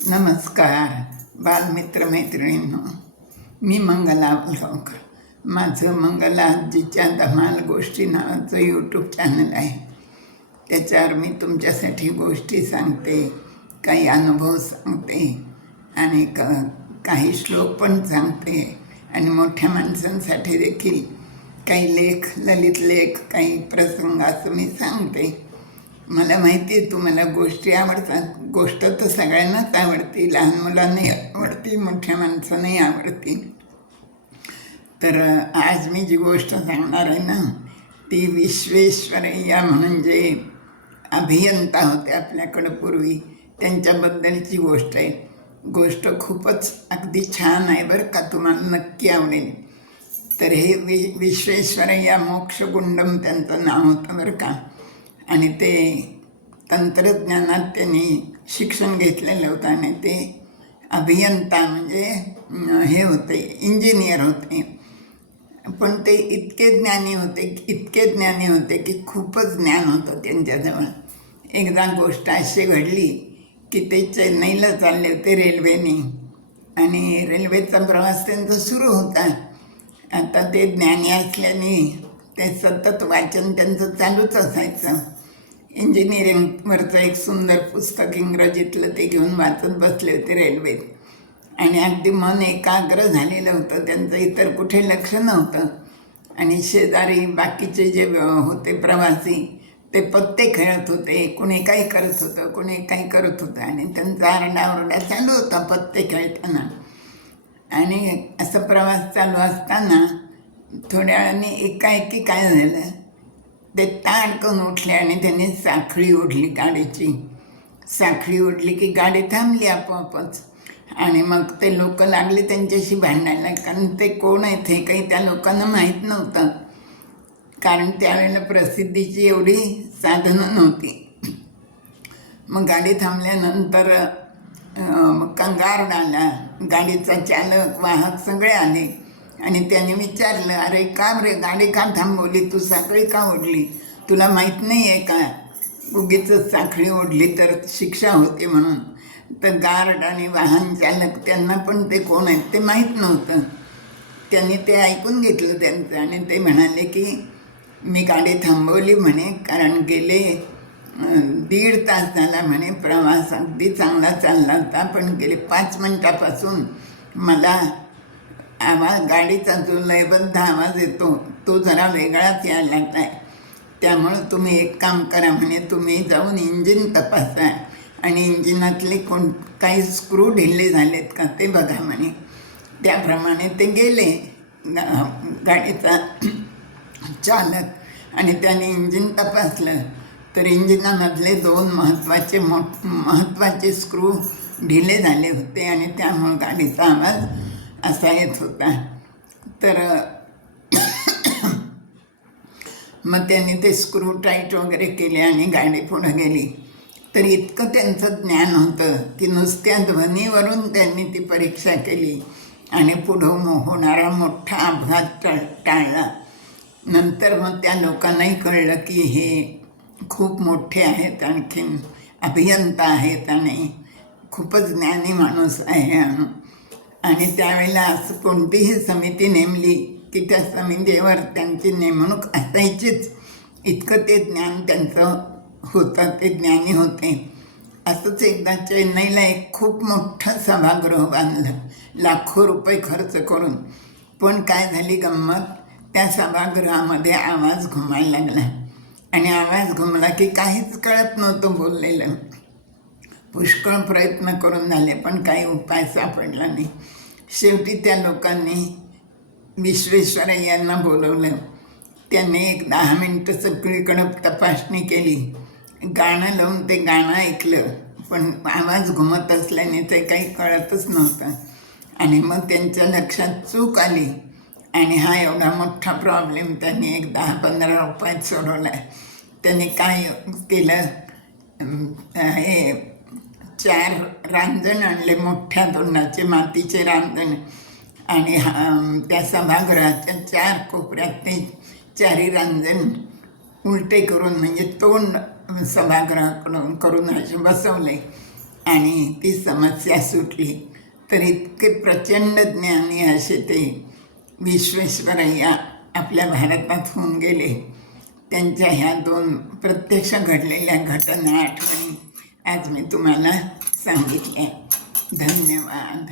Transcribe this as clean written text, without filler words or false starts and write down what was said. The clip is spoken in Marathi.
नमस्कार बालमित्र मैत्रिणींनो, मी मंगला वलगावकर. माझं मंगला आजीच्या धमाल गोष्टी नावाचं यूट्यूब चॅनल आहे. त्याच्यावर मी तुमच्यासाठी गोष्टी सांगते, काही अनुभव सांगते आणि काही श्लोक पण सांगते आणि मोठ्या माणसांसाठी देखील काही लेख, ललित लेख, काही प्रसंग असं मी सांगते. मला माहिती आहे तुम्हाला गोष्टी आवडतात. गोष्ट तर सगळ्यांनाच आवडती, लहान मुलांनाही आवडती, मोठ्या माणसांनाही आवडती. तर आज मी जी गोष्ट सांगणार आहे ना, ती विश्वेश्वरय्या म्हणून जे अभियंता होते आपल्याकडं पूर्वी, त्यांच्याबद्दलची गोष्ट आहे. गोष्ट खूपच अगदी छान आहे बरं का, तुम्हाला नक्की आवडेल. तर हे विश्वेश्वरय्या मोक्षगुंडम त्यांचं नाव होतं बरं का. आणि ते तंत्रज्ञानात त्यांनी शिक्षण घेतलेलं होतं आणि ते अभियंता म्हणजे हे होते, इंजिनियर होते. पण ते इतके ज्ञानी होते की खूपच ज्ञान होतं त्यांच्याजवळ. एकदा गोष्ट अशी घडली की ते चेन्नईला चालले होते रेल्वेने आणि रेल्वेचा प्रवास त्यांचा सुरू होता. आता ते ज्ञानी असल्याने ते सतत वाचन त्यांचं चालूच असायचं. इंजिनिअरिंगवरचं एक सुंदर पुस्तक इंग्रजीतलं ते घेऊन वाचत बसले होते रेल्वेत आणि अगदी मन एकाग्र झालेलं होतं त्यांचं, इतर कुठे लक्ष नव्हतं. आणि शेजारी बाकीचे जे होते प्रवासी ते पत्ते खेळत होते, कोणी काही करत होतं आणि त्यांचा आरडाओरडा चालू होता पत्ते खेळताना. आणि असं प्रवास चालू असताना थोड्या वेळाने एकाएकी काय झालं, ते ताडकन उठले आणि त्यांनी साखळी ओढली गाडीची. साखळी ओढली की गाडी थांबली आपोआपच. आणि मग ते लोक लागले त्यांच्याशी भांडायला, कारण ते कोण आहेत हे काही त्या लोकांना माहीत नव्हतं, कारण त्यावेळेला प्रसिद्धीची एवढी साधनं नव्हती. मग गाडी थांबल्यानंतर कंगार आला, गाडीचा चालक, वाहक सगळे आले आणि त्याने विचारलं, अरे का रे गाडी का थांबवली, तू साखळी का ओढली, तुला माहीत नाही आहे का उगीच साखळी ओढली तर शिक्षा होते म्हणून. तर गार्ड आणि वाहन चालक त्यांना पण ते कोण आहेत ते माहीत नव्हतं. त्यांनी ते ऐकून घेतलं त्यांचं आणि ते म्हणाले की मी गाडी थांबवली म्हणे, कारण गेले 1.5 तास झाला म्हणे, प्रवास अगदी चांगला चालला होता, पण गेले 5 मिनिटापासून मला गाडीचा जो लयबद्ध आवाज येतो तो जरा वेगळाच यायला लागला आहे. त्यामुळं तुम्ही एक काम करा म्हणे, तुम्ही जाऊन इंजिन तपासा आणि इंजिनातले काही स्क्रू ढिल्ले झालेत का ते बघा म्हणे. त्याप्रमाणे ते गेले गाडीचा चालक आणि त्याने इंजिन तपासलं. तर इंजिनामधले 2 महत्त्वाचे स्क्रू ढिले झाले होते आणि त्यामुळं गाडीचा आवाज असा येत होता. तर मग त्यांनी ते स्क्रू टाईट वगैरे केले आणि गाडी पुढं गेली. तर इतकं त्यांचं ज्ञान होतं की नुसत्या ध्वनीवरून त्यांनी ती परीक्षा केली आणि पुढं होणारा मोठा अपघात टाळला. नंतर मग त्या लोकांनाही कळलं की हे खूप मोठे आहेत, आणखीन अभियंता आहेत आणि खूपच ज्ञानी माणूस आहे. आणि त्यावेळेला असं कोणतीही समिती नेमली की त्या समितीवर त्यांची नेमणूक असायचीच, इतकं ते ज्ञान त्यांचं होतं, ते ज्ञानी होते. असंच एकदा चेन्नईला एक खूप मोठं सभागृह बांधलं, लाखो रुपये खर्च करून. पण काय झाली गंमत, त्या सभागृहामध्ये आवाज घुमायला लागला आणि आवाज घुमला की काहीच कळत नव्हतं बोललेलं. पुष्कळ प्रयत्न करून झाले पण काही उपाय सापडला नाही. शेवटी त्या लोकांनी विश्वेश्वरय्यांना बोलवलं. त्यांनी एक 10 मिनटं सगळीकडं तपासणी केली, गाणं लावून ते गाणं ऐकलं, पण आवाज घुमत असल्याने ते काही कळतच नव्हतं. आणि मग त्यांच्या लक्षात चूक आली आणि हा एवढा मोठा प्रॉब्लेम त्यांनी एक 10-15 रुपयात सोडवला. त्यांनी काय केलं, हे 4 रांजण आणले, मोठ्या तोंडाचे मातीचे रांजण, आणि त्या सभागृहाच्या 4 कोपऱ्यात ते 4ही रांजण उलटे करून, म्हणजे तोंड सभागृहाकडून करून असे बसवले आणि ती समस्या सुटली. तर इतके प्रचंड ज्ञानी असे ते विश्वेश्वरय्या आपल्या भारतात होऊन गेले. त्यांच्या ह्या 2 प्रत्यक्ष घडलेल्या घटना आठवणी आज मी तुम्हाला सांगितल्या. धन्यवाद.